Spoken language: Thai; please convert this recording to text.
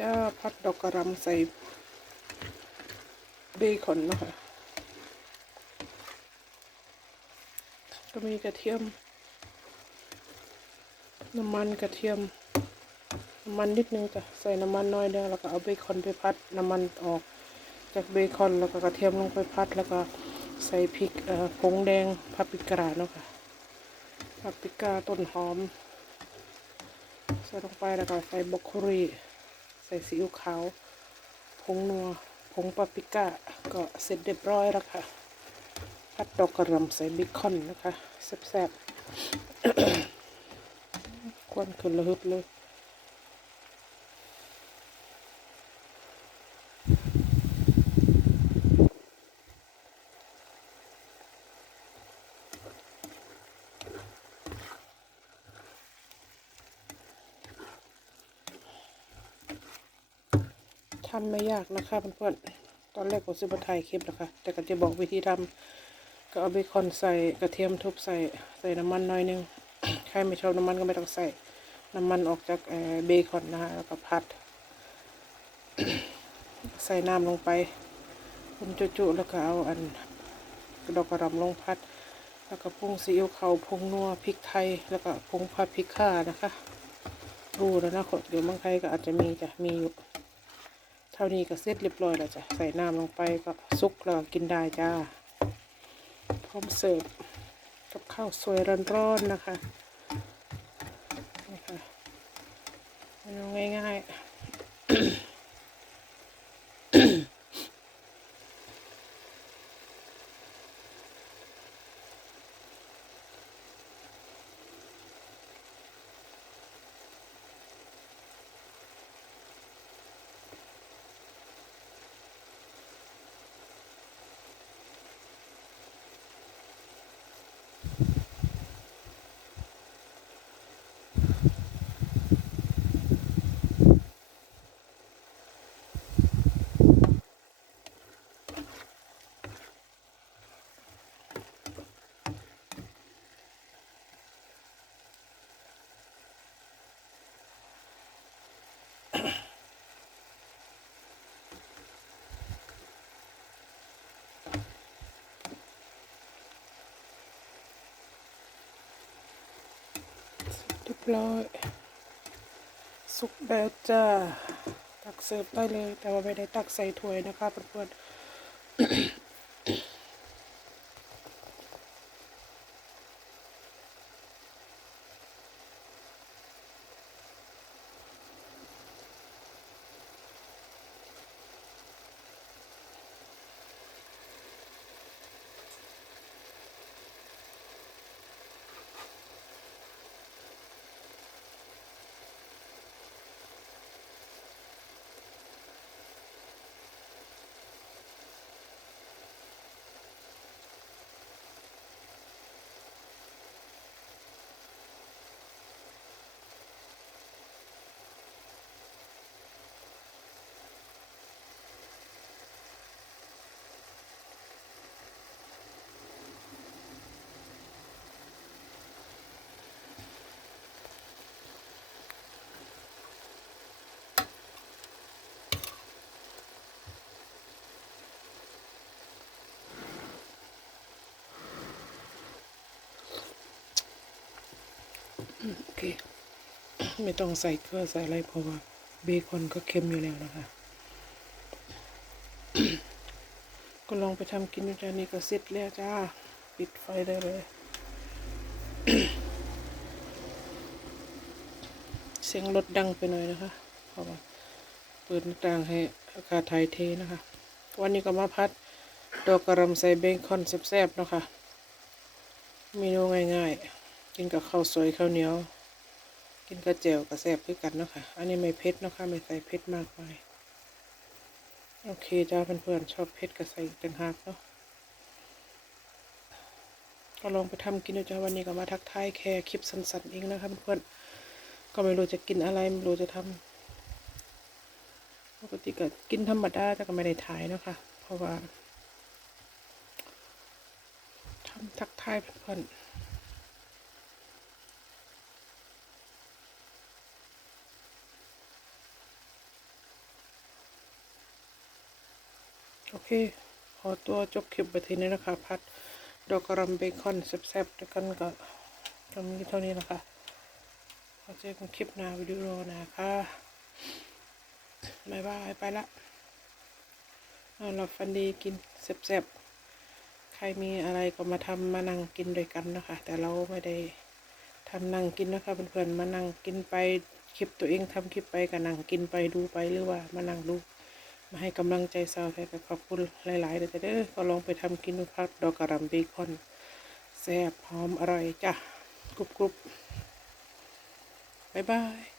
จ้าพัดดอกกระหลำใส่เบคอนนะคะก็มีกระเทียม น้ำมันกระเทียม น้ำมันนิดนึงจ้ะใส่น้ำมันน้อยเดียวแล้วก็เอาเบคอนไปพัดน้ำมันออกจากเบคอนแล้วก็กระเทียมลงไปพัดแล้วก็ใส่พริกเอ่อผงแดงพาปริกาเนาะค่ะพาปริกาต้นหอม ใส่ลงไปแล้วก็ใส่บรอกโคลี ใส่ซีอิ๊วขาวผงนัวผงปาปริก้าก็เสร็จเรียบร้อยแล้วค่ะพัดดอกกระหล่ำใส่เบคอนนะคะแซ่บๆควันขึ้นระหึบเลย ทำไม่ยากนะคะเพื่อนๆตอนแรกผมซื้อมาถ่ายคลิปนะคะ แต่ก็จะบอกวิธีทำก็เอาเบคอนใส่กระเทียมทุบใส่ใส่น้ำมันน้อยนึงใครไม่ชอบน้ำมันก็ไม่ต้องใส่ น้ำมันออกจากเบคอนนะคะแล้วก็พัด ใส่น้ำลงไปคนจุๆแล้วก็เอาอันดอกกระหล่ำลงพัด แล้วก็ปรุงซีอิ๊วขาวผงนัวพริกไทย แล้วก็ผงผัดพริกข่านะคะ รู้แล้วนะคนเดี๋ยวบางใครก็อาจจะมีจะมีอยู่ เท่านี้ก็เสร็จเรียบร้อยแล้วจ้ะ ใส่น้ำลงไปก็ซุกแล้วกินได้จ้า พร้อมเสิร์ฟกับข้าวสวยร้อนๆนะคะนี่ค่ะเมนูง่ายๆ เรียบร้อยสุกแล้วจ้าตักเสิร์ฟได้เลย แต่ว่าไม่ได้ตักใส่ถ้วยนะคะเพื่อนๆ ไม่ต้องใส่เกลือใส่อะไรเพราะว่าเบคอนก็เค็มอยู่แล้วนะคะ ก็ลองไปทำกินดูจ้านี่ก็เสร็จแล้วจ้า ปิดไฟได้เลย เสียงรถดังไปหน่อยนะคะ เพราะว่าเปิดหน้าต่างให้อากาศถ่ายเทนะคะ วันนี้ก็มาพัดดอกกระหลำใส่เบคอนแซ่บๆเนาะคะเมนูง่ายๆ กินกับข้าวสวยข้าวเหนียว กินกับแจ่วกับแซ่บด้วยกันเนาะคะอันนี้ไม่เผ็ดเนาะคะไม่ใส่เผ็ดมากไปโอเคจ้าเพื่อนๆชอบเผ็ดก็ใส่ต่างหากเนาะก็ลองไปทำกินดูจ้าวันนี้ก็มาทักทายแค่คลิปสั้นๆเองนะคะเพื่อนๆก็ไม่รู้จะกินอะไรไม่รู้จะทำปกติก็กินธรรมดาแต่ก็ไม่ได้ถ่ายเนาะคะเพราะว่าทำทักทายเพื่อนๆ โอเค ขอตัวจบคลิปไปทีนี้นะคะ พัดดอกกระลำเบคอนแซ่บๆด้วยกันก็ทำเท่านี้นะคะขอเจอกันคลิปหน้าวิดีโอนะคะบายบายไปละนอนหลับฝันดีกินแซ่บๆ ใครมีอะไรก็มาทำมานั่งกินด้วยกันนะคะ แต่เราไม่ได้ทำนั่งกินนะคะเพื่อนๆมานั่งกินไปคลิปตัวเองทำคลิปไปก็นั่งกินไปดูไปหรือว่ามานั่งดู มาให้กำลังใจสาวไทยก็ขอบคุณหลายๆเลยจ้ะเด้อก็ลองไปทำกินดูครับดอกกระหลำเบคอนแซ่บหอมอร่อยจ้ะกรุบกรุบบ๊ายบาย